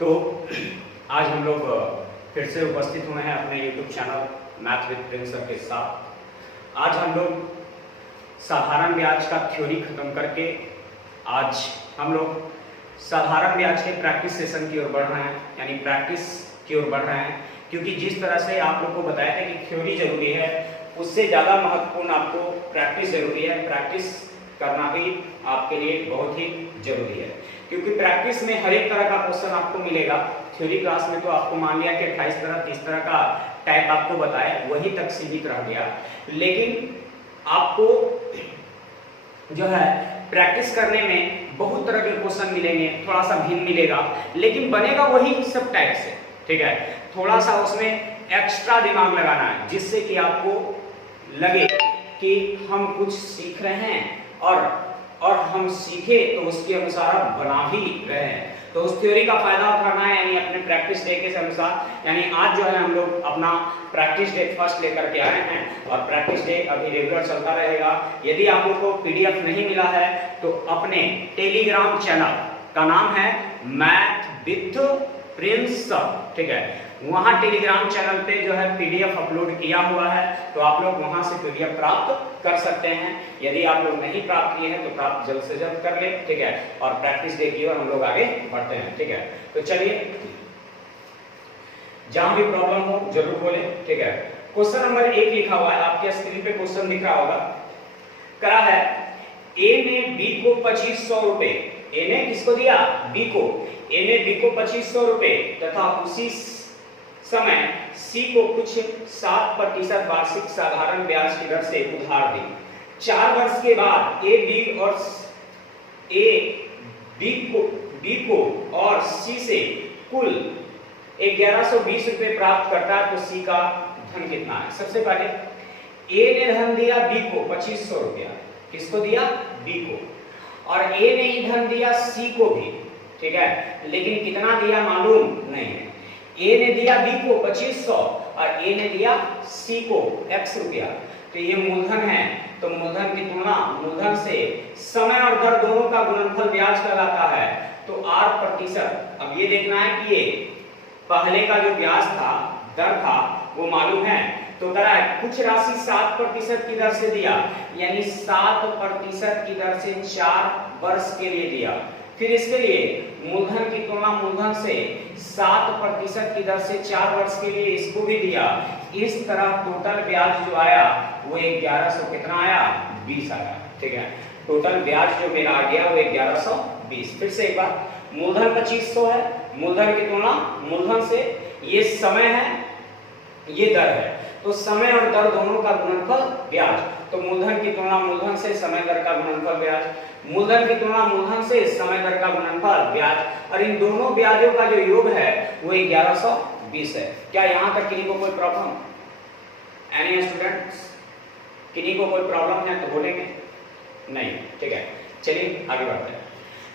तो आज हम लोग फिर से उपस्थित हुए हैं अपने YouTube channel math with Prince sir के साथ। आज हम लोग साधारण ब्याज का थ्योरी खत्म करके आज हम लोग साधारण ब्याज के प्रैक्टिस सेशन की ओर बढ़ रहे हैं, यानी प्रैक्टिस की ओर बढ़ रहे हैं। क्योंकि जिस तरह से आप लोग को बताया था कि थ्योरी जरूरी है, उससे ज़्यादा महत्वपूर्ण आपको प्रैक्टिस जरूरी है। प्रैक्टिस करना भी आपके लिए बहुत ही जरूरी है, क्योंकि प्रैक्टिस में हर एक तरह का क्वेश्चन आपको मिलेगा। थ्योरी क्लास में तो आपको मान लिया कि 28 तरह 30 तरह का टाइप आपको बताया, वही तक सीमित रह गया। लेकिन आपको जो है प्रैक्टिस करने में बहुत तरह के क्वेश्चन मिलेंगे, थोड़ा सा भिन्न मिलेगा, लेकिन बनेगा वही सब टाइप से। ठीक है, थोड़ा सा उसमें एक्स्ट्रा दिमाग लगाना है, जिससे कि आपको लगे कि हम कुछ सीख रहे हैं और हम सीखे तो उसके अनुसार आप बना भी रहे हैं। तो उस थ्योरी का फायदा उठाना है, यानी अपने प्रैक्टिस डे के अनुसार। यानी आज जो है हम लोग अपना प्रैक्टिस डे फर्स्ट लेकर के आए हैं, और प्रैक्टिस डे अभी रेगुलर चलता रहेगा। यदि आप लोग को पीडीएफ नहीं मिला है तो अपने टेलीग्राम चैनल का नाम है मैथ विद प्रिंस सर, ठीक है, वहां टेलीग्राम चैनल पे जो है पीडीएफ अपलोड किया हुआ है, तो आप लोग वहां से पीडीएफ प्राप्त कर सकते हैं। यदि आप लोग नहीं प्राप्त किए हैं तो प्राप्त जल्द से जल्द कर ले, ठीक है। और प्रैक्टिस डे की ओर हम लोग आगे बढ़ते हैं, ठीक है। तो चलिए, जहां भी प्रॉब्लम हो जरूर बोले, ठीक है। क्वेश्चन नंबर 1 लिखा हुआ है, आपके स्क्रीन पे क्वेश्चन दिख रहा होगा। करा है ए ने बी को 2500 रुपए, ए ने किसको दिया? बी को। ए ने बी को 2500 रुपए तथा उसी समय सी को कुछ 7% वार्षिक साधारण ब्याज की दर से उधार दी। 4 वर्ष के बाद ए बी को और सी से कुल 1120 रुपए प्राप्त करता है, तो सी का धन कितना है? सबसे पहले ए ने धन दिया बी को 2500 रुपया, किसको दिया? बी को। और ए ने ही धन दिया सी को भी, ठीक है, लेकिन कितना दिया मालूम नहीं है। ए ने दिया बी को 2500 और ए ने दिया सी को x रुपया, तो ये मूलधन है। तो मूलधन की तुलना मूलधन से समय और दर दोनों का गुणनफल ब्याज कहलाता है, तो r%। अब ये देखना है कि ये पहले का जो ब्याज था, दर था, वो मालूम है, तो करा है कुछ राशि 7% की दर से दिया, यानी 7% की दर से 4 वर्ष के लिए दिया। फिर इसके लिए मूलधन की तुलना मूलधन से 7% की दर से 4 वर्ष के लिए इसको भी दिया। इस तरह टोटल ब्याज जो आया वो 1100 कितना आया? 20 आया, ठीक है। टोटल ब्याज जो मेरा आ गया वो 1120। फिर से एक बार, मूलधन 2500 है, मूलधन की तुलना मूलधन से, ये समय है, ये दर है, तो समय और दर दोनों का गुणनफल ब्याज। तो मूलधन की तुलना मूलधन से समय दर का गुणनफल ब्याज, मूलधन की तुलना मूलधन से समय दर का गुणनफल ब्याज, और इन दोनों ब्याजों का जो योग है वो 1120 है। क्या यहाँ तक किन्हीं को कोई प्रॉब्लम? एनी स्टूडेंट्स, किन्हीं को कोई प्रॉब्लम है तो बोलेंगे? नहीं, ठीक है। चलिए आगे बढ़ते हैं।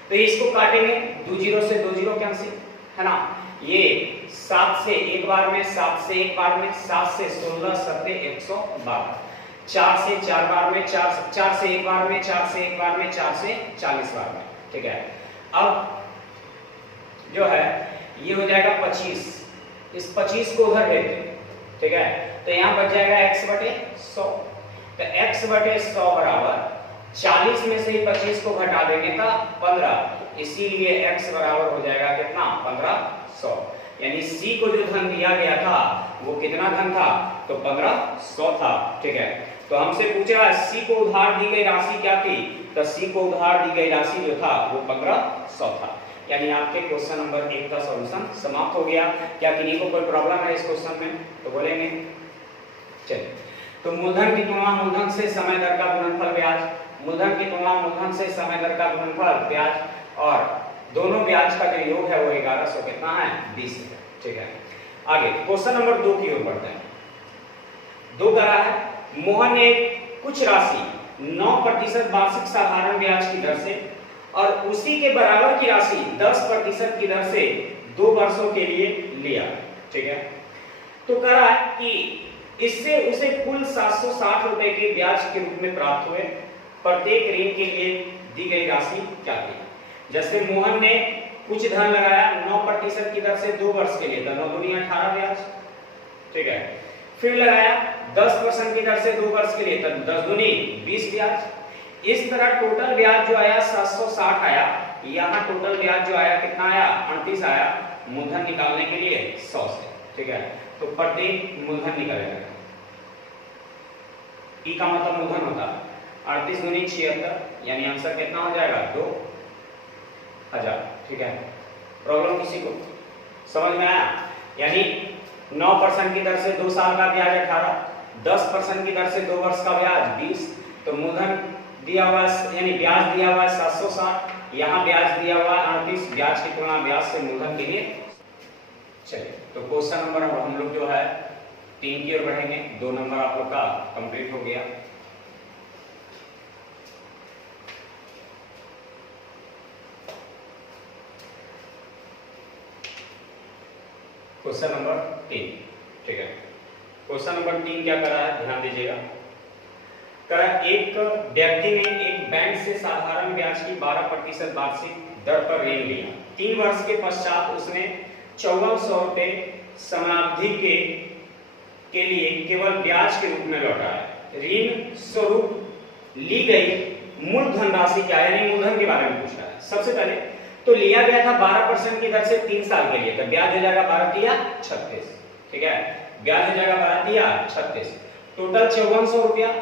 तो इसको काटेंगे, 2 0 से 2 0 कैंसिल, है ना। ये 7 से एक बार में, 7 से एक बार में, 7 से 16 7 112, 4 से 4 बार में, 4 से एक बार में, 4 से एक बार में, 4 से 40 बार में, ठीक है। अब जो है ये हो जाएगा 25, इस 25 को उधर भेज देंगे, ठीक है। तो यहाँ बच जाएगा x/100, तो x/100 बराबर 40 में से 25 को घटा देने का 15, इसीलिए x बराबर हो जाएगा कितना? 1500। यानी C को जो धन दिया गया था वो कितना धन था? तो 1500 था, ठीक है। तो हमसे पूछ रहा है C को उधार दी गई राशि क्या थी? तो C को उधार दी गई राशि जो था वो 1500 था। यानी आपके क्वेश्चन नंबर 1 का सॉल्यूशन समाप्त हो गया। क्या किन्हीं को कोई प्रॉब्लम है इस क्वेश्चन में तो बोलेंगे? चलिए, तो मूलधन की तुलना मूलधन से समय दर का गुणनफल ब्याज, मूलधन की तुलना मूलधन से समय दर का गुणनफल ब्याज, और दोनों ब्याज का जो योग है वो 1100 कितना है? 20 है, ठीक है। आगे क्वेश्चन नंबर 2 की ओर बढ़ते हैं। 2 करा है, मोहन ने कुछ राशि 9% वार्षिक साधारण ब्याज की दर से और उसी के बराबर की राशि 10% की दर से 2 वर्षों के लिए लिया, ठीक है। तो करा है कि इससे उसे कुल 760 रुपए के ब्याज के रूप में प्राप्त हुए। प्रत्येक ऋण के लिए दी गई राशि क्या थी? जैसे मोहन ने कुछ धन लगाया 9% की दर से 2 वर्ष के लिए, तो 9 दूनी 18 ब्याज, ठीक है। फिर लगाया 10% की दर से 2 वर्ष के लिए, तो 10 दूनी 20 ब्याज। इस तरह टोटल ब्याज जो आया 760 आया। यहाँ टोटल ब्याज जो आया कितना आया, 38 आया। मूलधन निकालने के लिए 100 से, ठीक है। तो प्रत्येक मूलधन निकालेगा, ई का मतलब मूलधन होता है 38 दूनी 76, यानी आंसर कितना हो जाएगा 2000, ठीक है। प्रॉब्लम किसी को समझ में आया? यानी 9% की दर से 2 साल का ब्याज 18, 10% की दर से 2 वर्ष का ब्याज 20, तो मूलधन दिया हुआ यानी ब्याज दिया हुआ है 760, यहाँ ब्याज दिया हुआ है 38, ब्याज की तुलना ब्याज से मूलधन के लिए। चलिए, तो क्वेश्चन नंबर अब हम लोग जो है 3 की ओर बढ़ेंगे। 2 नंबर आप लोग का कंप्लीट हो गया। क्वेश्चन नंबर 3, ठीक है। क्वेश्चन नंबर 3 क्या कर रहा है, ध्यान दीजिएगा। कह एक व्यक्ति ने एक बैंक से साधारण ब्याज की 12% वार्षिक दर पर ऋण लिया। 3 वर्ष के पश्चात उसने 5400 रुपए समयावधि के लिए केवल ब्याज के रूप में लौटाया। ऋण स्वरूप ली गई मूल धनराशि क्या है, यानी मूलधन के बारे में पूछ रहा है। सबसे पहले तो लिया गया था 12% की दर से 3 साल के लिए, तो ब्याज हो जाएगा 12 तिया 36, ठीक है। ब्याज हो जाएगा 12 तिया 36, टोटल 5400 रुपया।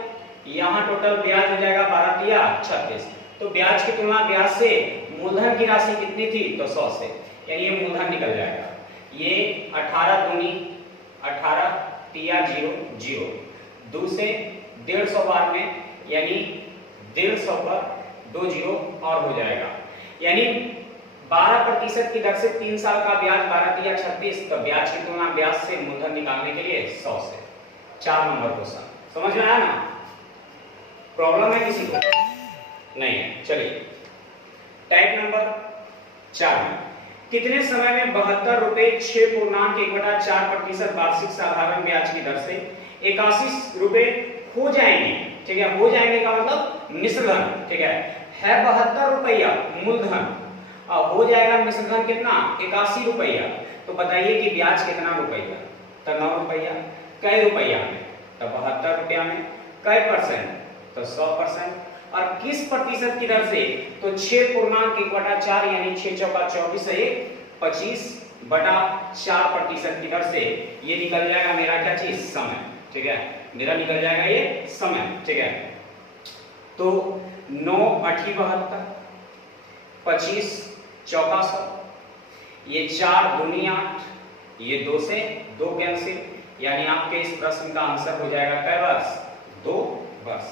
यहाँ टोटल ब्याज हो जाएगा 12 तिया 36, तो ब्याज की तुलना ब्याज से मूलधन की राशि कितनी थी, तो 100 से, यानी ये मूलधन निकल जाएगा। ये 18 दूनी 18 तिया 0 0, 2 से 150 बार में, यानी 150 पर 2 0 और हो जाएगा। यानी 12% की दर से 3 साल का ब्याज 12 तिया 36, तो ब्याज की तुलना ब्याज से मूलधन निकालने के लिए 100 से। 4 नंबर क्वेश्चन समझ में आया ना? प्रॉब्लम है किसी को? नहीं है। चलिए, टाइप नंबर 4 में कितने समय में 72 रुपए 6.1/4% वार्षिक साधारण ब्याज की दर से 81 रुपए हो जाएंगे, ठीक है। हो जाएंगे का मतलब मिश्रधन, ठीक है 72 रुपया मूलधन और हो जाएगा मिश्रधन कितना 81 रुपया। तो बताइए कि ब्याज कितना रुपया, तो 9 रुपया। कई रुपया में, तो 72 रुपया में। कई परसेंट, तो 100%। और किस प्रतिशत की दर से, तो 6.1/4 यानी 6 चौका 24 है 25/4% की दर से ये निकल जाएगा मेरा क्या चीज, समय, ठीक है। मेरा निकल जाएगा ये समय, ठीक है। तो 9 8 72, 25 चौका 100, ये 4 दूनी 8, ये 2 से 2 कैंसिल, यानी आपके इस प्रश्न का आंसर हो जाएगा कै वर्ष, 2 वर्ष।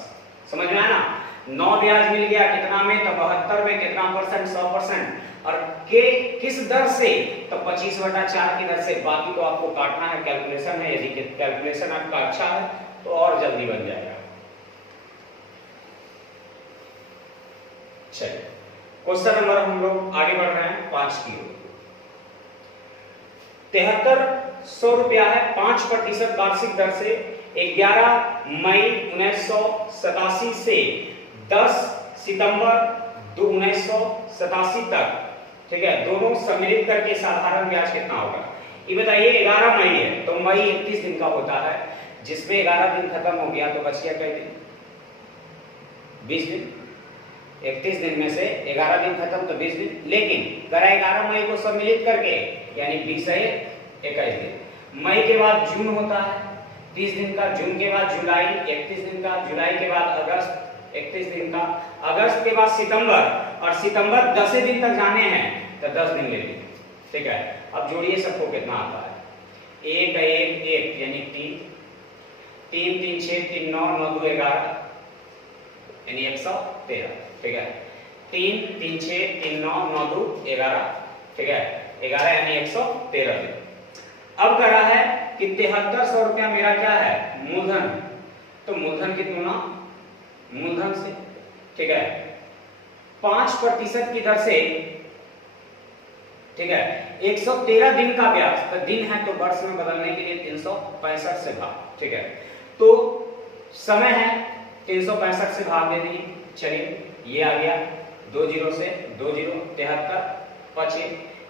समझ में आया ना? 9 ब्याज मिल गया कितना में, तो 72 में कितना परसेंट, 100%। और के किस दर से, तो 25/4 की दर से। बाकी तो आपको काटना है, कैलकुलेशन है। यदि कैलकुलेशन आपका अच्छा है तो और जल्दी बन जाएगा। चलिए, क्वेश्चन नंबर हम लोग आगे बढ़ रहे हैं 5 की ओर। 7300 रुपया है 5% वार्षिक दर से 11 मई 1987 से 10 सितंबर 1987 तक, ठीक है, दोनों सम्मिलित करके साधारण ब्याज कितना होगा? ये बताइए। 11 मई है तो मई 31 दिन का होता है, जिसमें 11 दिन खत्म हो गया तो बच गया कई दिन, 20 दिन। 31 दिन में से 11 दिन खत्म तो 20 दिन। लेकिन करा 11 मई को सम्मिलित करके, यानी 20 है 21 दिन। मई के बाद जून होता है 30 दिन का, जून के बाद जुलाई 31 दिन का, जुलाई के बाद अगस्त 31 दिन का, अगस्त के बाद सितंबर, और सितंबर 10 दिन तक जाने हैं तो 10 दिन ले लीजिए, ठीक है। अब जोड़िए सबको कितना आता है। 1 1 1 यानी 3 3 3 6 3 9 9 2 11 यानी 113, ठीक है। 3 3 6 3 9 9 2 11, ठीक है। 11 यानी 113 दिन। अब करा है कि 7300 रुपया मेरा क्या है, मूलधन। तो मूलधन की तुलना मूलधन से, ठीक है, 5% की दर से, ठीक है, 113 दिन का ब्याज। तो दिन है तो वर्ष में बदलने के लिए 365 से भाग, ठीक है। तो समय है 365 से भाग दे दिए। चलिए, ये आ गया 2 0 से 2 0 73 5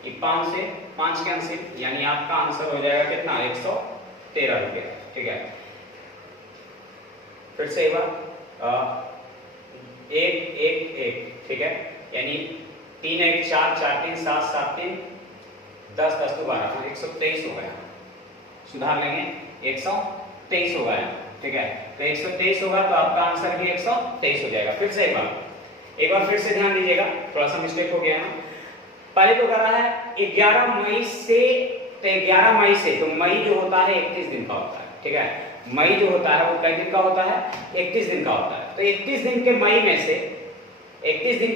ये 5 से 5 कैंसिल, यानी आपका आंसर हो जाएगा कितना 113 रुपया। ठीक है, फिर से एक बार 1 1 1, ठीक है, यानी 3 1 4 4 3 7 7 3 10 10 12 123 हो गया। सुधार लेंगे 123 हो गया। ठीक है, तो 123 होगा तो आपका आंसर भी 123 हो जाएगा। फिर से एक बार फिर से ध्यान दीजिएगा, थोड़ा सा मिस्टेक हो गया है। पहले तो कर रहा है 11 मई से, तो 11 मई से, तो मई जो होता है 31 दिन का होता है। ठीक है, मई जो होता है वो कई दिन का होता है, 31 दिन का होता है। तो 31 दिन के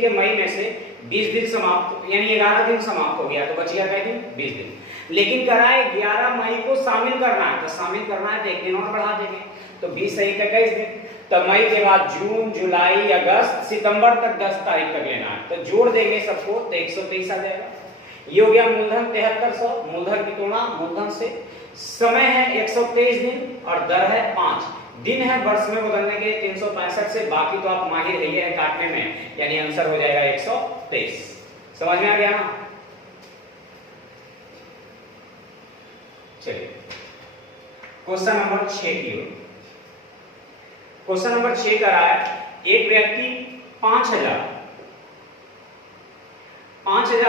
मई में से 20 दिन समाप्त, यानी 11 दिन समाप्त हो गया, तो बच गया कई दिन 20 दिन। लेकिन करा है 11 मई को शामिल करना है, तो शामिल करना है तो एक दिन और बढ़ा देंगे, तो 20 से 21 दिन। तो मई के बाद जून जुलाई अगस्त सितंबर तक 10 तारीख तक लेना है, तो जोड़ देंगे सबको तो 123 आ जाएगा। ये हो गया मूलधन 7300, मूलधन की तुलना मूलधन से। समय है 123 दिन और दर है 5 दिन है वर्ष में बदलने के 365 से। बाकी तो आप माहिर रही है काटने में, यानी आंसर हो जाएगा 123। समझ में आ गया ना? चलिए क्वेश्चन नंबर 6 की ओर। क्वेश्चन नंबर 6 का रहा है, एक व्यक्ति 5000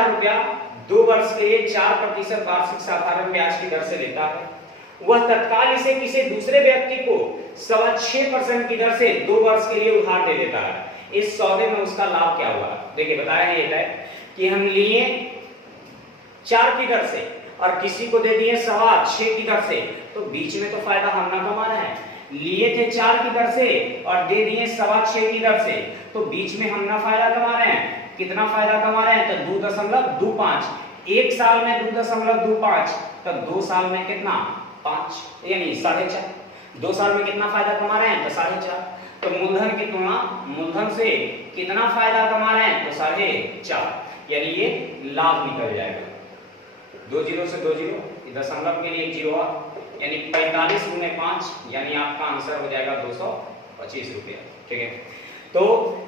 रुपया 2 वर्ष के लिए 4% वार्षिक साधारण ब्याज की दर से लेता है। वह तत्काल इसे किसी दूसरे व्यक्ति को 6.25% की दर से 2 वर्ष के लिए उधार दे देता है। इस सौदे में उसका लाभ क्या हुआ? देखिए बताया ये है कि हम लिए 4 की दर से और किसी को दे दिए 6.25 की दर से, तो बीच में तो फायदा हम ना कमा रहे हैं। लिए थे 4 की दर से और दे दिए 6.25 की दर से, तो बीच में हम ना फायदा कमा रहे हैं। कितना फायदा कमा रहे हैं? तो 2.25। एक साल में 2.25, तो 2 साल में कितना 5, यानी 4.5। 2 साल में कितना फायदा कमा रहे हैं? तो 4.5। तो मूलधन की तुलना मूलधन से कितना फायदा कमा रहे हैं? तो 4.5, यानी ये लाभ निकल जाएगा। 2 जीरो से 2 जीरो, दशमलव के लिए 1 जीरो, यानी 45 गुने 5, यानी आपका आंसर हो जाएगा 225 रुपया। ठीक है, तो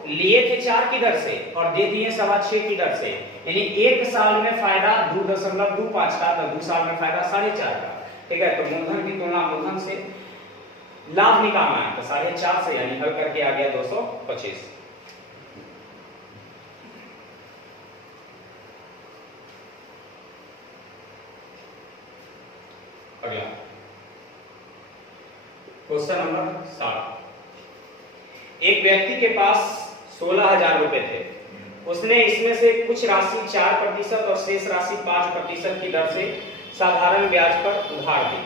लिए थे 4 की दर से और दे दिए 6.25 की दर से, यानी एक साल में फायदा 2.25 का, तो 2 साल में फायदा 4.5 का। ठीक है, तो मूलधन की तुलना मूलधन से लाभ निकालना है, तो 4.5 से, यानी हल करके आ गया 225। अगला क्वेश्चन नंबर 7। एक व्यक्ति के पास 16,000 रुपए थे। उसने इसमें से कुछ राशि 4% और शेष राशि 5% की दर से साधारण ब्याज पर उधार दी।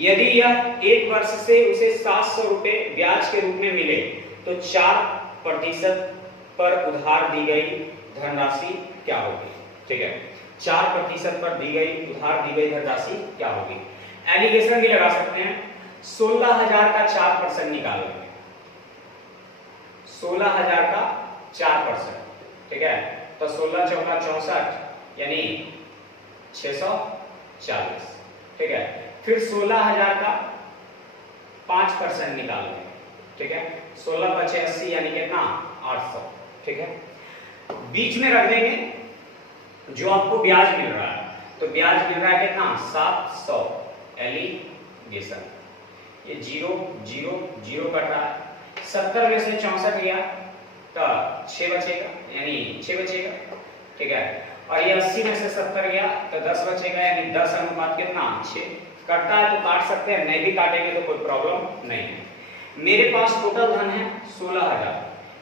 यदि यह 1 वर्ष से उसे 700 रुपए ब्याज के रूप में मिले, तो 4% पर उधार दी गई धनराशि क्या होगी? ठीक है, 4% पर दी गई उधार दी गई धनराशि क्या होगी? एलिगेशन भी लगा सकते हैं। 16,000 का 4% निकालेंगे, 16,000 का 4%। ठीक है, तो 16 चौका 64, यानी 640। ठीक है, फिर 16,000 का 5% निकालेंगे। ठीक है, 16 × 6 80, यानी कितना 800। ठीक है, बीच में रख देंगे जो आपको ब्याज मिल रहा है, तो ब्याज मिल रहा है कितना 700। एलिगेशन, ये 0 0 0 कट रहा है। 70 में से 64 गया तो 6 बचेगा, यानी 6 बचेगा। ठीक है, और ये 80 में से 70 गया तो 10 बचेगा, यानी 10 अनुपात कितना 6। कटता है तो काट सकते हैं, नहीं भी काटेंगे तो कोई प्रॉब्लम नहीं है। मेरे पास टोटल धन है 16,000,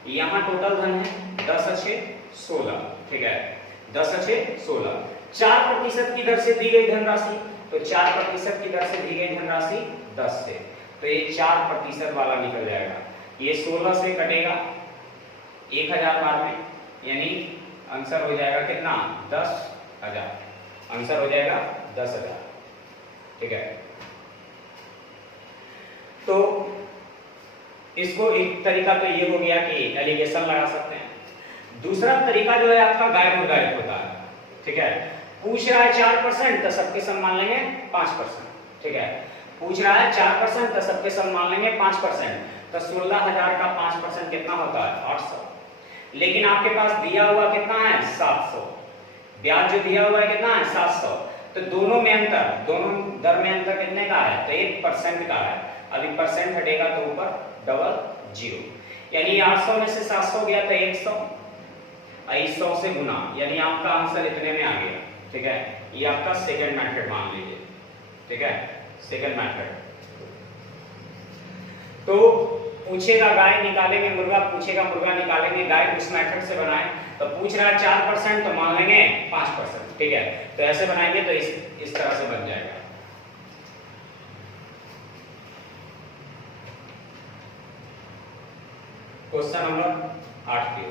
यहाँ टोटल धन है 10 × 6 16। ठीक है, 10 × 6 16। 4% की दर से दी गई धनराशि, तो 4% की दर से दी गई धनराशि 10 से, तो ये 4% वाला निकल जाएगा। ये 16 से कटेगा 1000 बार में, यानी आंसर हो जाएगा कितना 10,000। आंसर हो जाएगा 10,000। ठीक है, तो इसको एक तरीका तो ये हो गया कि एलिगेशन लगा सकते हैं। दूसरा तरीका जो है आपका गायब मुदायब होता है। ठीक है, पूछ रहा है 4%, तो सबके सम मान लेंगे 5%। ठीक है, पूछ रहा है 4%, तो सबके सम मान लेंगे 5%, तो 16,000 का 5% कितना होता है 800। लेकिन आपके पास दिया हुआ कितना है 700, ब्याज जो दिया हुआ है कितना है 700, तो दोनों में अंतर, दोनों दर में अंतर कितने का है, तो 1% का है। अभी परसेंट हटेगा तो ऊपर डबल जीरो, यानी 800 में से 700 गया तो 100, 100 से गुना, यानी आपका आंसर इतने में आ गया। ठीक है, ये आपका सेकंड मेथड मान लीजिए। ठीक है, सेकंड मेथड। तो पूछेगा गाय निकालेंगे मुर्गा, पूछेगा मुर्गा निकालेंगे गाय, उस मेथड से बनाए। तो पूछ रहा है 4% तो मान लेंगे 5%। ठीक है, तो ऐसे बनाएंगे तो इस तरह से बन जाएगा। क्वेश्चन नंबर 8 की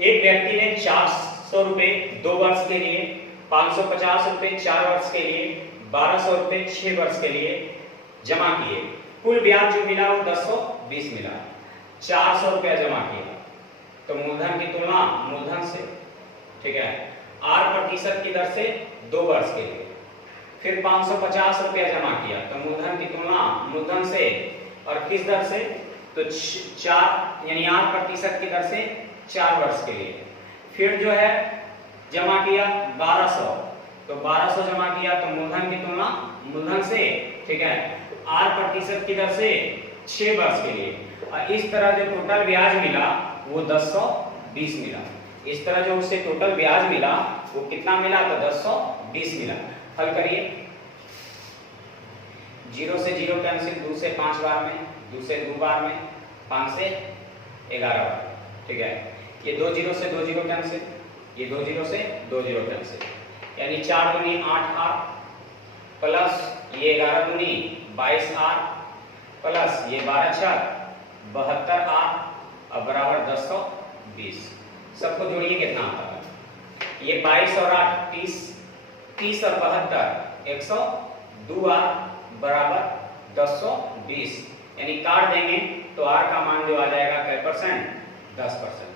एक व्यक्ति ने 400 रुपए 2 वर्ष के लिए, 550 रुपए 4 वर्ष के लिए, 1200 रुपए 6 वर्ष के लिए जमा किए। कुल ब्याज जो मिला वो 1020 मिला। 400 रुपया जमा किया तो मूलधन की तुलना मूलधन से, ठीक है, 8% की दर से 2 वर्ष के लिए। फिर 550 रुपया जमा किया तो मूलधन की तुलना मूलधन से और किस दर से, तो 4 यानी 8% की दर से 4 वर्ष के लिए। फिर जो है जमा किया 1200, तो 1200 जमा किया तो मूलधन की तुलना मूलधन से, ठीक है, 8% की दर से 6 वर्ष के लिए। और इस तरह जो टोटल ब्याज मिला वो 1020 मिला। इस तरह जो उससे टोटल ब्याज मिला वो कितना मिला, तो 1020 मिला। हल करिए, 0 से 0 कैंसिल, 2 से 5 बार में, 2 से 2 बार में, 5 से 11 बार। ठीक है, ये 2 0 से 2 0 कैंसिल, ये 2 0 से 2 0 कैंसिल, यानी 4 दूनी 8 R प्लस ये 11 दूनी 22 R प्लस ये 12 4 72 R और बराबर 1020। सबको जोड़िए कितना आता है, ये 22 और 8 30, 30 और 72 102 R बराबर 1020, यानी काट देंगे तो R का मान जो आ जाएगा क्या परसेंट, 10%,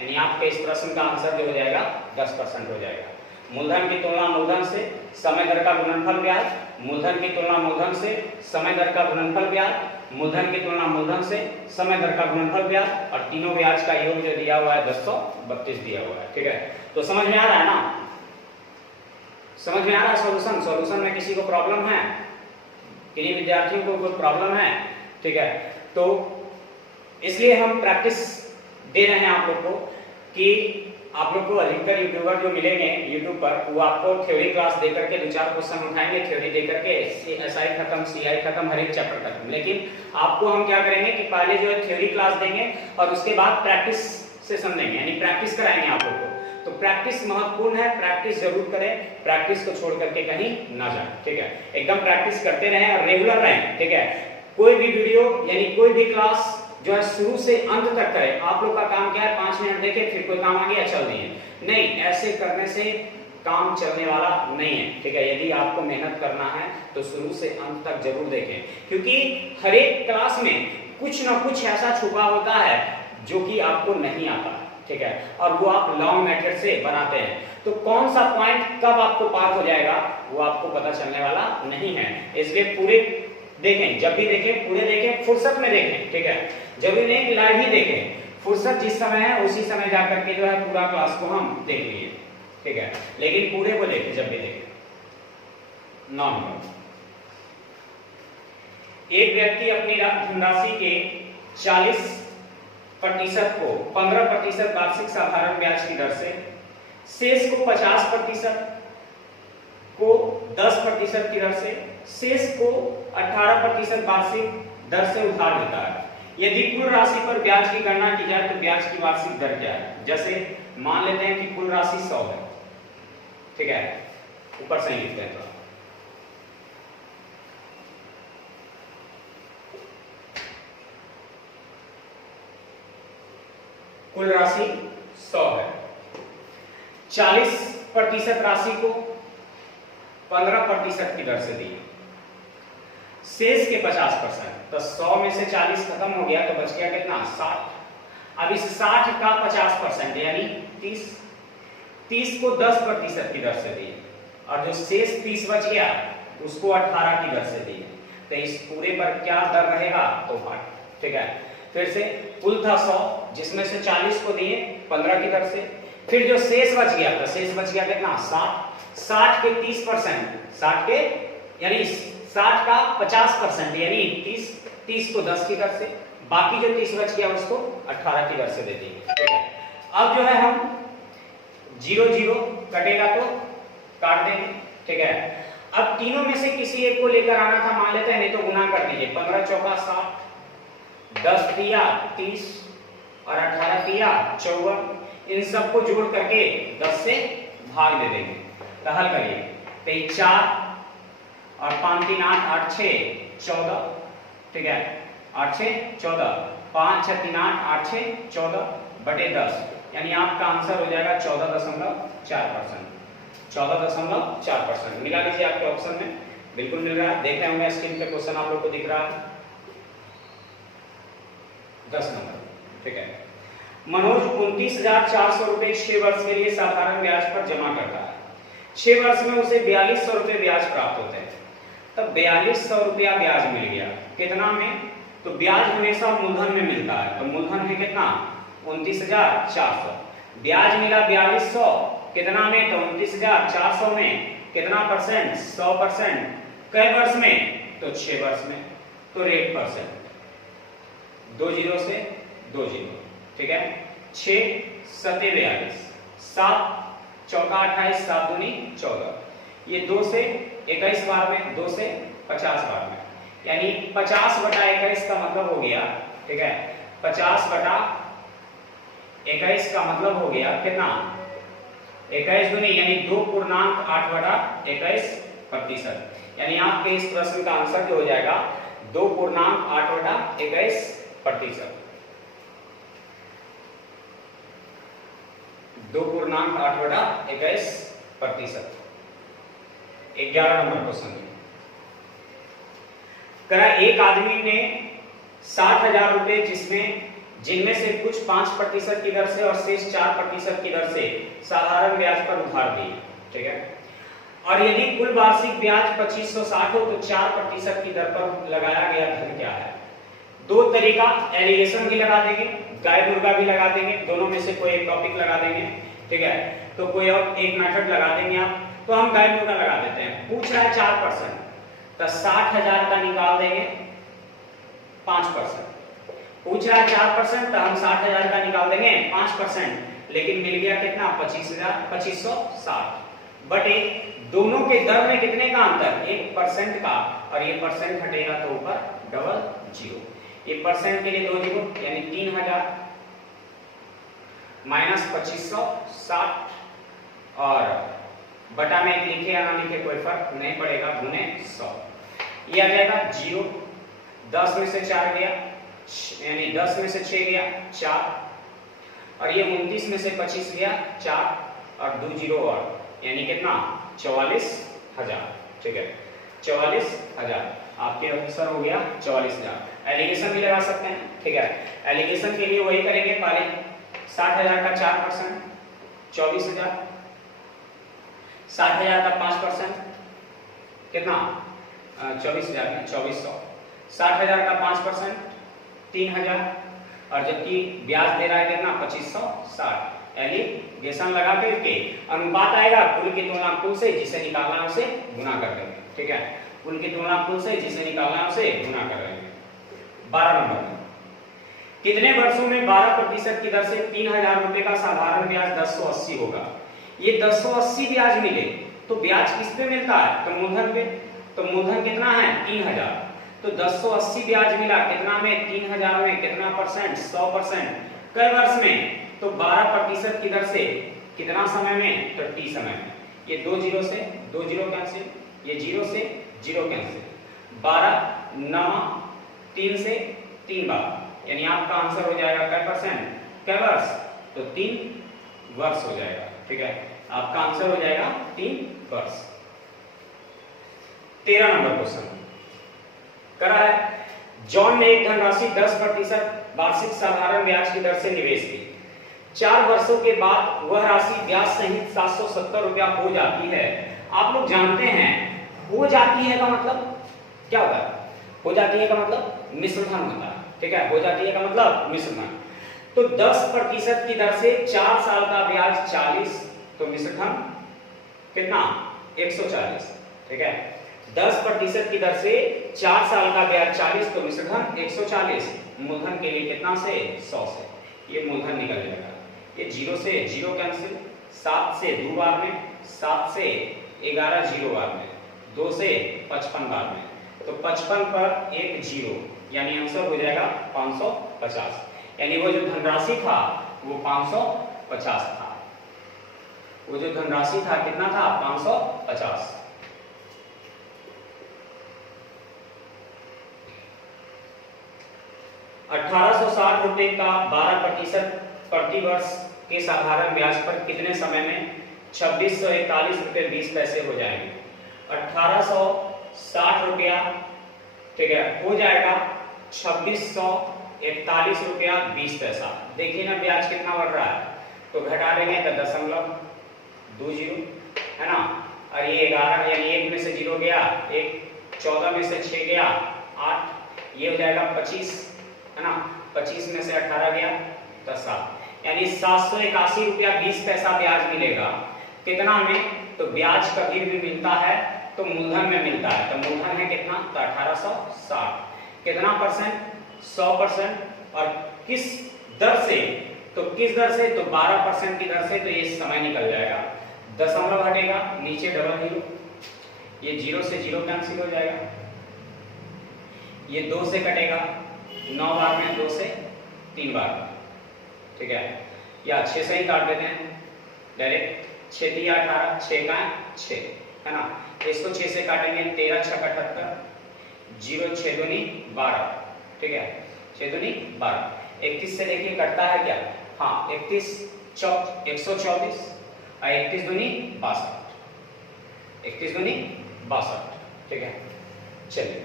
यानी आपके इस प्रश्न का आंसर जो हो जाएगा 10% हो जाएगा। मूलधन की तुलना मूलधन से, समय दर का गुणनफल ब्याज, मूलधन की तुलना मूलधन से, समय दर का गुणनफल ब्याज, मूलधन की तुलना मूलधन से, समय दर का गुणनफल ब्याज, और तीनों ब्याज का योग जो दिया हुआ है 1032 दिया हुआ है। ठीक है, तो समझ में आ रहा है ना, समझ में आ रहा है सॉल्यूशन। सॉल्यूशन में किसी को प्रॉब्लम है, किन्हीं विद्यार्थियों को कोई प्रॉब्लम है, ठीक है, तो इसलिए हम प्रैक्टिस दे रहे हैं आप लोग को कि आप लोग को अधिकतर यूट्यूबर जो मिलेंगे यूट्यूब पर, वो आपको थ्योरी क्लास देकर के 2-4 क्वेश्चन उठाएंगे, थ्योरी देकर के SI खत्म, CI खत्म, हर एक चैप्टर खत्म। लेकिन आपको हम क्या करेंगे कि पहले जो है थ्योरी क्लास देंगे और उसके बाद प्रैक्टिस सेशन देंगे, यानी प्रैक्टिस कराएंगे आप लोग को। तो प्रैक्टिस महत्वपूर्ण है, प्रैक्टिस जरूर करें, प्रैक्टिस को छोड़ करके कहीं ना जाए। ठीक है, एकदम प्रैक्टिस करते रहें और रेगुलर रहें। ठीक है, कोई भी वीडियो यानी कोई भी क्लास जो है शुरू से अंत तक करें। आप लोग का काम क्या है, 5 मिनट देखे फिर कोई काम आ गया चल दिए, नहीं, ऐसे करने से काम चलने वाला नहीं है। ठीक है, यदि आपको मेहनत करना है तो शुरू से अंत तक जरूर देखें, क्योंकि हर एक क्लास में कुछ ना कुछ ऐसा छुपा होता है जो कि आपको नहीं आता। ठीक है, और वो आप लॉन्ग मेथड से बनाते हैं, तो कौन सा पॉइंट कब आपको पार हो जाएगा वो आपको पता चलने वाला नहीं है। इसलिए पूरे देखें, जब भी देखें पूरे देखें, फुर्सत में देखें। ठीक है, जरूरी नहीं कि लाइव ही देखें, फुर्सत जिस समय है उसी समय जाकर के जो है पूरा क्लास को हम देख लिए। ठीक है, लेकिन पूरे को देखें जब भी देखें। नॉर्मल, एक व्यक्ति अपनी धनराशि के 40% को 15% वार्षिक साधारण ब्याज की दर से, शेष को 50% को 10% की दर से, शेष को 18% वार्षिक दर से उधार देता है। यदि कुल राशि पर ब्याज की गणना की जाए तो ब्याज की वार्षिक दर क्या है। जैसे मान लेते हैं कि कुल राशि 100 है, ठीक है, ऊपर से लिखते हैं तो कुल राशि 100 है, 40% राशि को 15% की दर से दी, शेष के 50%, तो 100 में से 40 खत्म हो गया तो बच गया कितना, 60। अब इस 60 का 50% यानी 30 को 10% की दर से दी, और जो शेष 30 बच गया उसको 18 की दर से दी। तो इस पूरे पर क्या दर रहेगा, तो 8। ठीक है, फिर से कुल था 100, जिसमें से 40 को दिए 15 की दर से। फिर जो शेष बच गया था, शेष बच गया कितना 60, 60 के 30%, 60 के यानी 60 का 50% यानी 30 को 10 की दर से, बाकी जो 30 बच गया उसको 18 की दर से दे देंगे। ठीक है, अब जो है हम 0 0 कटेगा तो काट देंगे। ठीक है, अब तीनों में से किसी एक को लेकर आना था, मान लेते हैं, नहीं तो गुना कर दीजिए। 15 चौका 60, 10 तिया 30 और 18 तिया 54, इन सबको जोड़ करके 10 से भाग दे देंगे। तो हल करिए, तो 4 और 5 3 8 8 6 14। ठीक है, 8 6 14, 5 6 3 8 8 6 14 बटे 10, यानी आपका आंसर हो जाएगा 14.4%। 14.4% मिला लीजिए आपके ऑप्शन में, बिल्कुल मिल रहा है। देख रहे होंगे स्क्रीन पे क्वेश्चन आप लोग को दिख रहा है 10 नंबर। ठीक है, मनोज 29,400 रुपए 6 वर्ष के लिए साधारण ब्याज पर जमा करता है। 6 वर्ष में उसे 4200 रुपए ब्याज प्राप्त होते हैं। तब 4200 रुपया ब्याज मिल गया, कितना में? तो ब्याज हमेशा मूलधन में मिलता है, तो मूलधन है कितना 29,400, ब्याज मिला 4200, कितना में? तो 29,400 में कितना परसेंट? 100%। कई वर्ष में? तो 6 वर्ष में, तो रेट परसेंट, 2 0 से 2 0। ठीक है, 6 7 42, 7 चौका 28, 7 दूनी 14, ये 2 से 21 बार में, 2 से 50 बार में, यानी 50 बटा 21 का मतलब हो गया। ठीक है, 50 बटा 21 का मतलब हो गया कितना? 21 दूनी यानी 2.8 बटा 21%, यानी आपके इस प्रश्न का आंसर जो हो जाएगा 2.8 बटा 21%। 2.8 बटा 21%। 11 नंबर क्वेश्चन करा, एक आदमी ने 60,000 रुपए जिनमें से कुछ 5% की दर से और शेष 4% की दर से साधारण ब्याज पर उधार दिए। ठीक है, और यदि कुल वार्षिक ब्याज 2560 हो तो 4% की दर पर लगाया गया धन क्या है? दो तरीका, एलिगेशन भी लगा देंगे, गाय मुर्गा भी लगा देंगे, दोनों में से कोई एक टॉपिक लगा देंगे। ठीक है, तो कोई और एक मेथड लगा देंगे आप, तो हम गाय मुर्गा लगा देते हैं। पूछ रहा है 4%, तो 60,000 का निकाल देंगे 5%। पूछ रहा है 4%, तो हम 60,000 का निकाल देंगे 5%, लेकिन मिल गया कितना? 25,60 बटे दोनों के दर में कितने का अंतर? 1% का, और ये परसेंट हटेगा तो ऊपर डबल जीरो, ये परसेंट के लिए 2 जीरो, यानी 3,000 माइनस 2560 और बटा में एक लिखे या ना लिखे कोई फर्क नहीं पड़ेगा, गुने 100, ये आ जाएगा 0। 10 में से 4 गया, यानी 10 में से 6 गया 4, और ये 29 में से 25 गया 4 और 2 जीरो और, यानी कितना? 44,000। ठीक है, 44,000 आपके आंसर हो गया 44,000। एलिगेशन भी लगा सकते हैं। ठीक है, एलिगेशन के लिए वही करेंगे, पहले 60,000 का 4% 24,000, 60,000 का 5% कितना? 24,000 में 2400, 60,000 का 5% 3,000, और जबकि ब्याज दे रहा है कितना? 2560। एलिगेशन लगा करके अनुपात आएगा कुल की तुलना कुल से, जिसे निकालना है उसे गुना कर देंगे। ठीक है, कुल की तुलना कुल से, जिसे निकालना है उसे गुना कर देंगे। 12 नंबर, कितने वर्षों में 12% की दर से 3,000 रुपए का साधारण ब्याज 1080 होगा? ये 1080 ब्याज मिले तो ब्याज किस पे मिलता है? तो मूलधन पे। तो मूलधन कितना है? 3,000, तो 1080 ब्याज मिला कितना में? 3,000 में कितना परसेंट? 100%। कई वर्ष में? तो 12% की दर से, कितना समय में? तो t समय में। ये 2 जीरो से 2 जीरो कैंसिल, ये 0 से 0 कैंसिल, 12 9 3 से 3 बार, यानी आपका आंसर हो जाएगा कै परसेंट? कै वर्ष? तो 3 वर्ष हो जाएगा। ठीक है, आपका आंसर हो जाएगा 3 वर्ष। 13 नंबर क्वेश्चन करा है, जॉन ने एक धनराशि 10% वार्षिक साधारण ब्याज की दर से निवेश की। 4 वर्षों के बाद वह राशि ब्याज सहित 770 रुपया हो जाती है। आप लोग जानते हैं हो जाती है का मतलब क्या होता है? हो जाती है का मतलब मिश्रधन होता है। ठीक है, हो जाती है का मतलब मिश्र धन। तो 10% की दर से 4 साल का ब्याज 40, तो मिश्र धन कितना 140, ठीक है। 10% की दर से 4 साल का ब्याज 40, तो मिश्र धन 140, मूलधन के लिए कितना से 100 से, ये मूलधन निकल जाएगा। ये 0 से 0 कैंसिल, 7 से 2 बार में, 7 से 11 0 बार में, 2 से 55 बार में, तो 55 पर एक 0, यानी आंसर हो जाएगा 550, यानी वो जो धनराशि था वो 550 था, वो जो धनराशि था कितना था 550। ₹1860 का 12% प्रति वर्ष के साधारण ब्याज पर कितने समय में 2641 रुपये 20 पैसे हो जाएंगे। 1860 रुपया, ठीक है, हो जाएगा 2641 रुपया 20 पैसा। देखिए ना ब्याज कितना बढ़ रहा है, तो घटा देंगे तो 0.20 है ना, और ये 11, यानी 1 में से 0 गया, 14 में से 6 गया 8, ये हो जाएगा 25 है ना, 25 में से 18 गया तो 7, यानी 781 रुपया 20 पैसा ब्याज मिलेगा। कितना में, तो ब्याज कभी भी मिलता है तो मूलधन में मिलता है, तो मूलधन है कितना, तो 1860, कितना परसेंट 100%, और किस दर से, तो किस दर से, तो 12% की दर से, तो ये समय निकल जाएगा, दशमलव हटेगा, नीचे डबल 0, ये 0 से 0 कैंसिल हो जाएगा, ये 2 से कटेगा 9 बार में, 2 से 3 बार, ठीक है, या 6 से ही काट देते हैं डायरेक्ट, 6 दिया 18, 6 का 6 है ना, इसको 6 से काटेंगे, 13 6 78, 0 6 दूनी 12, ठीक है, 6 दूनी 12, 31 से देखिए कटता है क्या, हाँ 31 124 और 31 दूनी 62, 31 दूनी 62, ठीक है। चलिए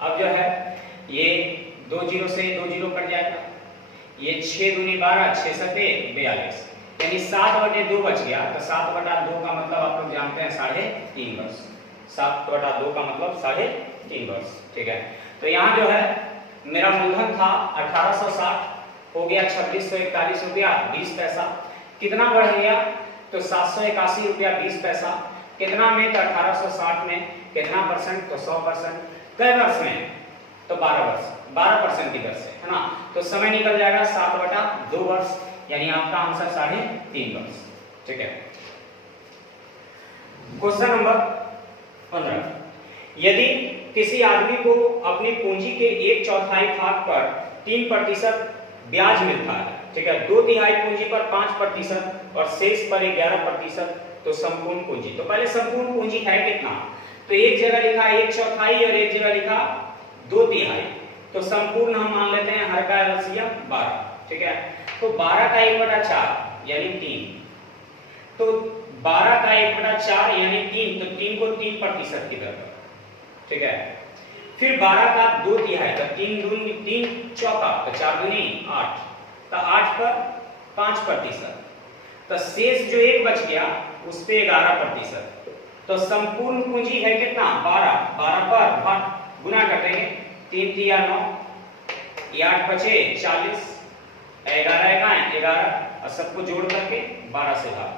अब जो है ये 2 0 से 2 0 कट जाएगा, ये 6 दूनी 12, 6 सते 42, यानी 7/2 बच गया, तो 7/2 का मतलब आप लोग जानते हैं 3.5 वर्ष, 7/2 का मतलब 3.5 वर्ष, ठीक है। तो यहाँ जो है मेरा मूलधन था 1860, हो गया 2641 रुपया 20 पैसा, कितना बढ़ गया, तो 781 रुपया 20 पैसा, कितना में, तो 1860 में, कितना परसेंट, तो 100%, कई वर्ष में, तो 12 वर्ष, 12% की दर से, है ना, तो समय निकल जाएगा 7/2 वर्ष, यानी आपका आंसर 3.5 वर्ष, ठीक है। क्वेश्चन नंबर 15, यदि किसी आदमी को अपनी पूंजी के 1/4 भाग पर 3% ब्याज मिलता है, ठीक है, 2/3 पूंजी पर 5% और शेष पर 11%, तो संपूर्ण पूंजी, तो पहले संपूर्ण पूंजी है कितना, तो एक जगह लिखा 1/4 और एक जगह लिखा 2/3, तो संपूर्ण हम मान लेते हैं हर का एलसीएम 12, ठीक है, तो 12 का 1/4 यानी 3, तो 12 का 1/4 यानी 3, तो 3 को 3% की दर, ठीक है, फिर 12 का 2/3, तो 3 दूनी 3 चौका, तो 4 दूनी 8, तो 8 पर 5%, तो शेष जो एक बच गया उस पे 11%, तो संपूर्ण पूंजी है कितना 12, 12 पर गुना कर देंगे, 3 3 9, 8 बचे 40, 11 का 11 और सबको जोड़ करके 12 से भाग,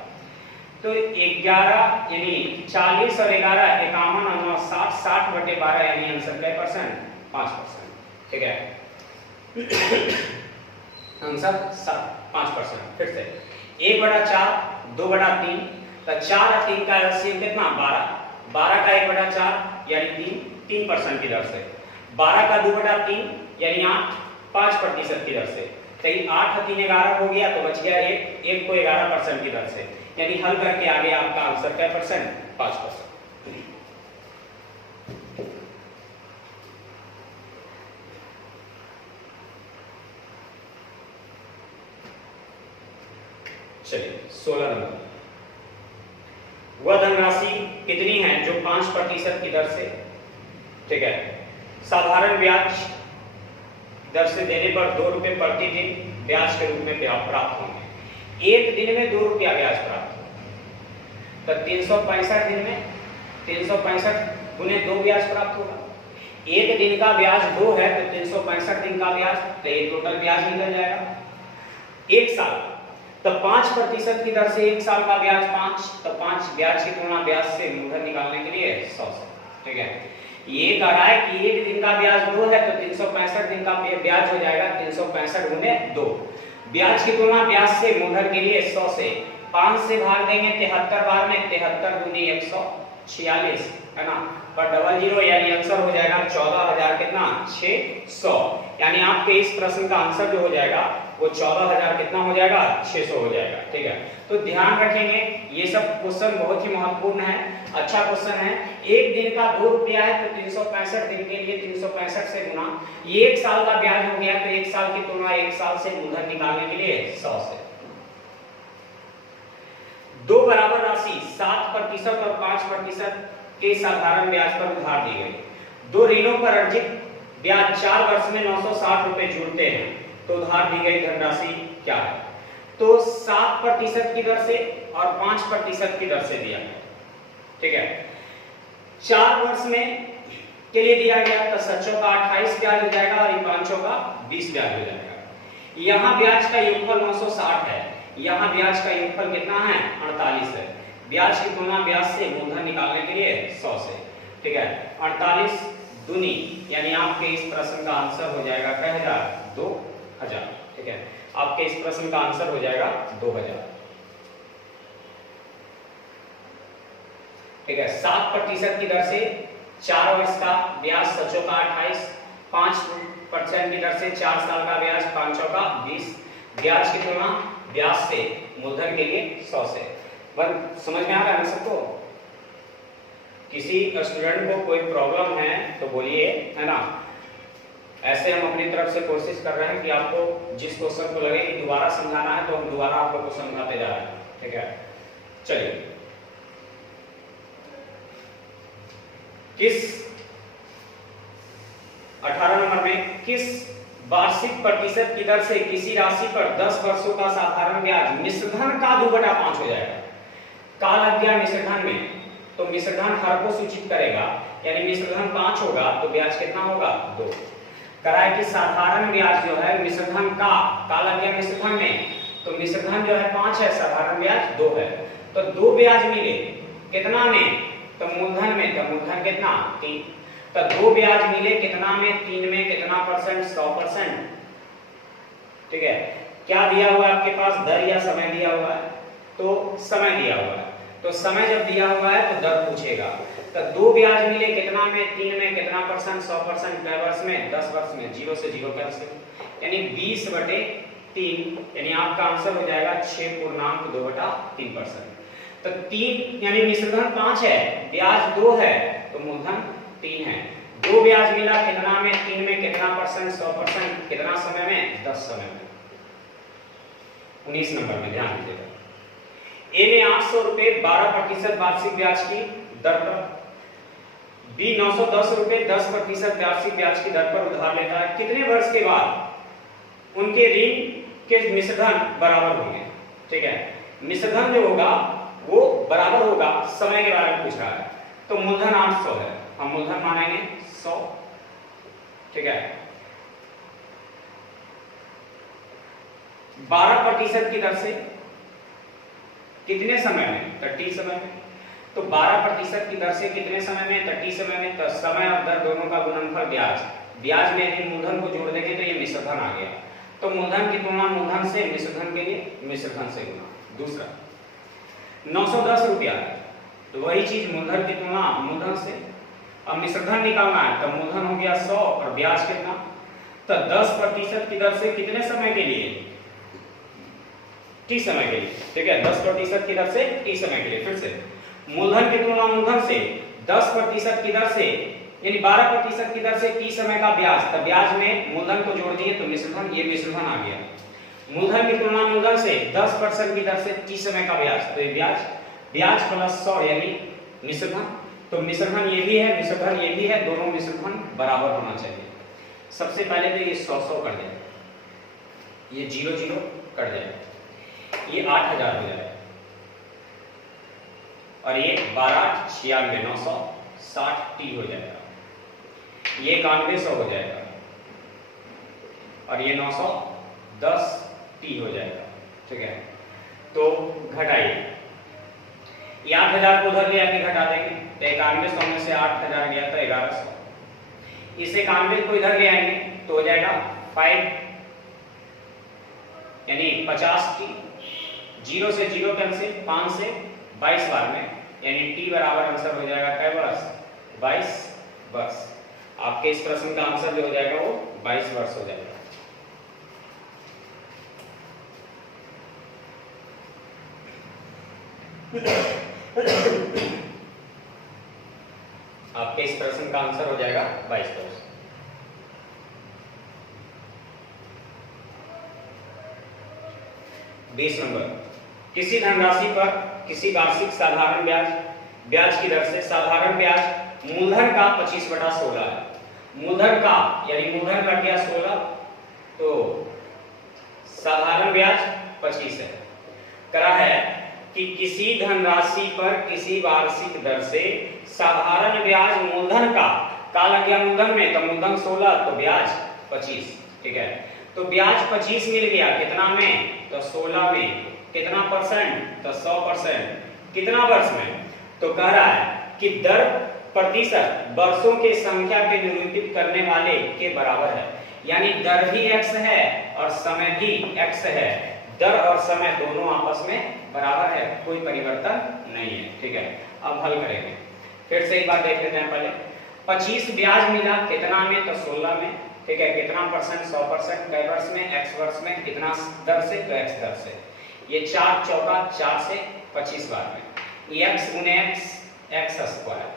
तो 11 यानी 40 और 11 51 और 9 60, 60/12 यानी आंसर क्या परसेंट 5%, ठीक है, आंसर 5%। फिर से 1/4 2/3, तो 4 और 3 का एलसीएम कितना 12, 12 का 1/4 यानी 3% की दर से, 12 का 2/3 यानी 8 5% की दर से, तो 8 और 3 11 हो गया, तो बच गया 1 को 11% की दर से, यानी हल करके आगे आपका आंसर क्या परसेंट 5%। चलिए 16 नंबर, वह धनराशि कितनी है जो 5% की दर से, ठीक है, साधारण ब्याज दर से देने पर 2 रुपए प्रति दिन ब्याज के रूप में प्राप्त होंगे। एक दिन में 2 रुपया ब्याज प्राप्त होगा, तो 365 दिन में 365 गुने 2 ब्याज प्राप्त होगा, एक दिन का ब्याज 2 है तो 365 दिन का ब्याज, तो ये टोटल ब्याज निकल जाएगा। एक साल तो 5% की दर से एक साल का ब्याज 5, तो 5 ब्याज की तुलना ब्याज से मूलधन निकालने के लिए 100 से। ठीक है, ये कह रहा है कि एक दिन का ब्याज 2 है तो 365 दिन का ब्याज हो जाएगा 365 गुने 2। ब्याज की तुलना ब्याज से मूलधन के लिए 100 से 5 से भाग देंगे 73 बार में, 73 दूनी 146 है ना, पर डबल जीरो यानी आंसर हो जाएगा 14,000 कितना 600। यानी आपके इस प्रश्न का आंसर जो हो जाएगा वो 14,000 कितना हो जाएगा 600 हो जाएगा। ठीक है, तो ध्यान रखेंगे ये सब क्वेश्चन बहुत ही महत्वपूर्ण है, अच्छा क्वेश्चन है। एक दिन का 2 रुपया है तो 365 दिन के लिए 365 से गुना, ये एक साल का ब्याज हो गया तो एक साल की तुलना एक साल से मूलधन निकालने के लिए 100 से। दो बराबर राशि 7% और 5% के साधारण ब्याज पर उधार दी गई। दो ऋणों पर अर्जित ब्याज 4 वर्ष में 960 रुपए जुड़ते हैं, तो उधार दी गई धनराशि क्या है? तो 7% की दर से और 5% की दर से दिया गया। ठीक है, 4 वर्ष में के लिए दिया गया तो 7 का 28 ब्याज हो जाएगा और 5 का 20 ब्याज हो जाएगा। यहाँ ब्याज का योगफल 960 है, यहाँ ब्याज का योगफल कितना है 48 है। ब्याज की तुलना ब्याज से मूलधन निकालने के लिए 100 से। ठीक है, 48 दूनी यानी आपके इस प्रश्न का आंसर हो जाएगा 2000। ठीक है, आपके इस प्रश्न का आंसर हो जाएगा 2000। ठीक है, 7% की दर से 4 वर्ष का ब्याज 7 का 28, 5% की दर से 4 साल का ब्याज 5 का 20। ब्याज की तुलना ब्याज से मूलधन के लिए 100 से। समझ में आ रहा है सबको? किसी स्टूडेंट को कोई प्रॉब्लम है तो बोलिए, है ना। ऐसे हम अपनी तरफ से कोशिश कर रहे हैं कि आपको जिस क्वेश्चन को लगे कि दोबारा समझाना है तो हम दोबारा आप लोग को समझाते जा रहे हैं। ठीक है, चलिए, किस 18 नंबर में किस वार्षिक प्रतिशत की दर से किसी राशि पर 10 वर्षों का साधारण ब्याज मिश्रधन का 2/5 हो जाएगा? का लग गया मिश्रधन में, तो मिश्रधन हर को सूचित करेगा, यानी मिश्रधन 5 होगा तो ब्याज कितना होगा 2। कराए कि साधारण ब्याज जो है मिश्रधन का लग गया मिश्रधन में, तो मिश्रधन जो है 5 है, साधारण ब्याज 2 है, तो 2 ब्याज मिले कितना में, तो मूलधन में, तो मूलधन कितना 3, तो 2 ब्याज मिले कितना में 3 में, कितना परसेंट 100%। ठीक है, क्या दिया हुआ है आपके पास, दर या समय दिया हुआ है? तो समय दिया हुआ है, तो समय जब दिया हुआ है तो दर पूछेगा। तो 2 ब्याज मिले कितना में 3 में, कितना परसेंट 100%, कै वर्ष में 10 वर्ष में, 0 से 0 कैंसिल, यानी 20/3, यानी आपका आंसर हो जाएगा 6.2/3%। तो 3 यानी मिश्रधन 5 है, ब्याज 2 है, तो मूलधन 3 है। 2 ब्याज मिला कितना में 3 में, कितना परसेंट 100%, कितना समय में 10 समय में। 19 नंबर में ध्यान दीजिएगा, ए ने 800 रुपए 12% वार्षिक ब्याज की दर पर, बी 910 रुपए 10% वार्षिक ब्याज की दर पर उधार लेता है। कितने वर्ष के बाद उनके ऋण के मिश्रधन बराबर होंगे? ठीक है, मिश्रधन जो होगा वो बराबर होगा, समय के बारे में पूछ रहा है, तो मूलधन 800 है, हम मूलधन मानेंगे 100। ठीक है, 12% की दर से कितने समय में, 30 समय में, तो 12% की दर से कितने समय में, 30 समय में, तो समय और दर दोनों का गुणनफल ब्याज, ब्याज में यदि मूलधन को जोड़ देंगे तो ये मिश्रधन आ गया, तो मूलधन की तुलना मूलधन से, मिश्रधन के लिए मिश्रधन से गुना। दूसरा 910 रुपया, तो वही चीज मूलधन की तुलना मूलधन से, अब मिश्रधन निकालना है तो मूलधन हो गया 100 और ब्याज कितना, तो 10% की दर से कितने समय के लिए, टी समय के लिए। ठीक है, 10% की दर से टी समय के लिए। फिर से मूलधन की तुलना मूलधन से, 10% की दर से यानी 12% की दर से टी समय का ब्याज, तो ब्याज में मूलधन को जोड़ दिए तो मिश्रधन, ये मिश्रधन आ गया। मूलधन की तुलना मूलधन से 10% की दर से टी समय का ब्याज, तो ये ब्याज, ब्याज प्लस 100 यानी मिश्रधन, तो मिश्रधन ये भी है, मिश्रधन ये भी है, दोनों मिश्रधन बराबर होना चाहिए। सबसे पहले तो ये 100 कर दें, ये 0 कर दें, ये 8000 हो जाएगा और ये 12 96 960 टी हो जाएगा। ये 9100 हो जाएगा और ये 910 टी हो जाएगा। ठीक है, तो घटाइए, ये 8000 को उधर ले आके घटा देंगे तो 9100 में से 8000 गया तो 1100, इस 91 को इधर ले आएंगे तो हो जाएगा 5 यानी 50 टी, 0 से 0 कैंसिल, 5 से 22 बार में, यानी टी बराबर आंसर हो जाएगा क्या वर्ष? 22 वर्ष। आपके इस प्रश्न का आंसर जो हो जाएगा वो 22 वर्ष हो जाएगा। आपके इस प्रश्न का आंसर हो जाएगा 22 वर्ष। बीस नंबर, किसी धनराशि पर किसी वार्षिक साधारण ब्याज की दर से साधारण ब्याज मूलधन का 25/16 है। मूलधन का यानी मूलधन का क्या 16, तो साधारण ब्याज 25 है। करा है कि किसी धनराशि पर किसी वार्षिक दर से साधारण ब्याज मूलधन का लग गया मूलधन में, तो मूलधन 16 तो ब्याज 25। ठीक है, तो ब्याज 25 मिल गया कितना में? तो 16 में। कितना परसेंट? तो 100%। कितना वर्ष में? तो कह रहा है कि दर प्रतिशत वर्षों के संख्या के निरूपित करने वाले के बराबर है, यानी दर भी x है और समय भी x है। दर और समय दोनों आपस में बराबर है, कोई परिवर्तन नहीं है। ठीक है, अब हल करेंगे, फिर से एक बार देख लेते हैं। पहले 25 ब्याज मिला कितना में? तो 16 में। ठीक है, कितना परसेंट? 100%। कै वर्ष में? x वर्ष में। कितना दर से? तो x दर से। ये 4 चौका 4 से 25 बार में, ये x गुने x स्क्वायर,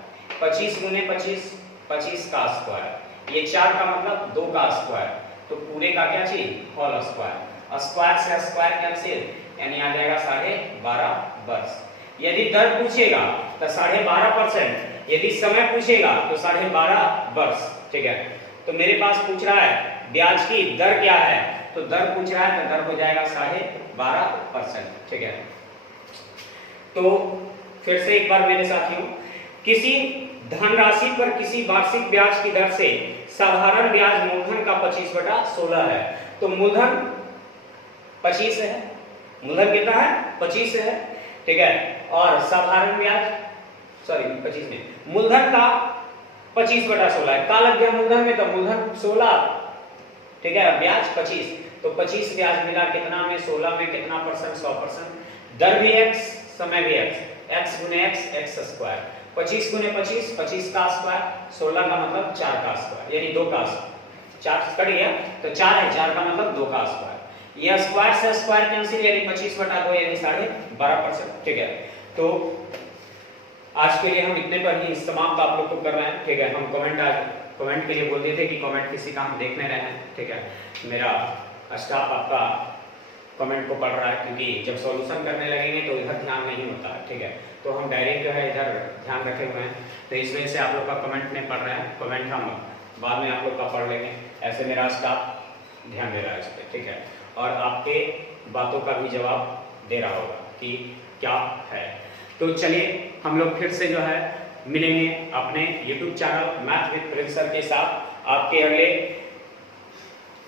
25 गुने 25 25 का स्क्वायर, ये 4 का मतलब 2 का स्क्वायर, तो पूरे का क्या चीज? Whole square. स्क्वायर से स्क्वायर कैंसिल, यानी आ जाएगा 12.5 वर्ष। यदि दर पूछेगा तो 12.5%, यदि समय पूछेगा तो 12.5 वर्ष। ठीक है, तो मेरे पास पूछ रहा है ब्याज की दर क्या है, तो दर पूछ रहा है तो दर हो जाएगा 12.5%। ठीक है, तो फिर से एक बार मेरे साथियों, किसी धनराशि पर किसी वार्षिक ब्याज की दर से साधारण ब्याज मूलधन का 25/16 है। तो मूलधन 25 है, मूलधन कितना है? 25 है। ठीक है, और साधारण ब्याज 25 नहीं, मूलधन का 25/16 है। का लग गया मूलधन में, तो मूलधन 16। ठीक है, ब्याज 25, तो 25 ब्याज मिला कितना में? 16 में। कितना परसेंट? 100%। दर भी x, समय भी x गुने x स्क्वायर, 25 गुने 25 25 का स्क्वायर, 16 का मतलब 4 का स्क्वायर, यानी 2 का स्क्वायर। 4 कट गया तो 4 है, 4 का मतलब 2 का स्क्वायर। ये स्क्वायर से स्क्वायर कैंसिल, यानी 25/2 यानी 12.5%। ठीक है, तो आज के लिए हम इतने पर ही समाप्त आप लोग को कर रहे हैं। ठीक है, हम कमेंट के लिए बोल दिए थे कि कमेंट किसी का हम देखने रहे हैं। ठीक है, मेरा स्टाफ आपका कमेंट को पढ़ रहा है, क्योंकि जब सॉल्यूशन करने लगेंगे तो इधर ध्यान नहीं होता है। ठीक है, तो हम डायरेक्ट जो है इधर ध्यान रखे हुए हैं, तो इस वजह से आप लोग का कमेंट नहीं पढ़ रहे हैं। कमेंट हम बाद में आप लोग का पढ़ लेंगे, ऐसे मेरा स्टाफ ध्यान दे रहा है इस पर। ठीक है, और आपके बातों का भी जवाब दे रहा होगा कि क्या है। तो चलिए हम लोग फिर से जो है मिलेंगे अपने YouTube channel math with Prince sir के साथ, आपके अगले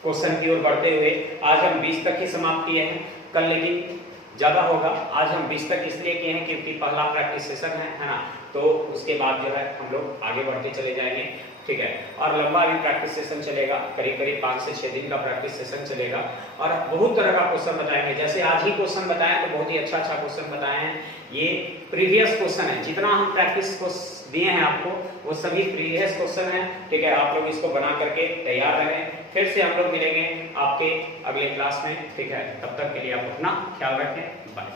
क्वेश्चन की ओर बढ़ते हुए। आज हम 20 तक ही समाप्त किए हैं, कल लेकिन ज्यादा होगा। आज हम 20 तक इसलिए किए हैं क्योंकि पहला प्रैक्टिस सेशन है ना, तो उसके बाद जो है हम लोग आगे बढ़ते चले जाएंगे। ठीक है, और लंबा भी प्रैक्टिस सेशन चलेगा, करीब करीब 5 से 6 दिन का प्रैक्टिस सेशन चलेगा, और बहुत तरह का क्वेश्चन बताएंगे। जैसे आज ही क्वेश्चन बताएं तो बहुत ही अच्छा क्वेश्चन बताए हैं, ये प्रीवियस क्वेश्चन है। जितना हम प्रैक्टिस को दिए हैं आपको वो सभी प्रीवियस क्वेश्चन है। ठीक है, आप लोग इसको बना करके तैयार रहें। फिर से हम लोग मिलेंगे आपके अगले क्लास में। ठीक है, तब तक के लिए आप अपना ख्याल रखें। बाय।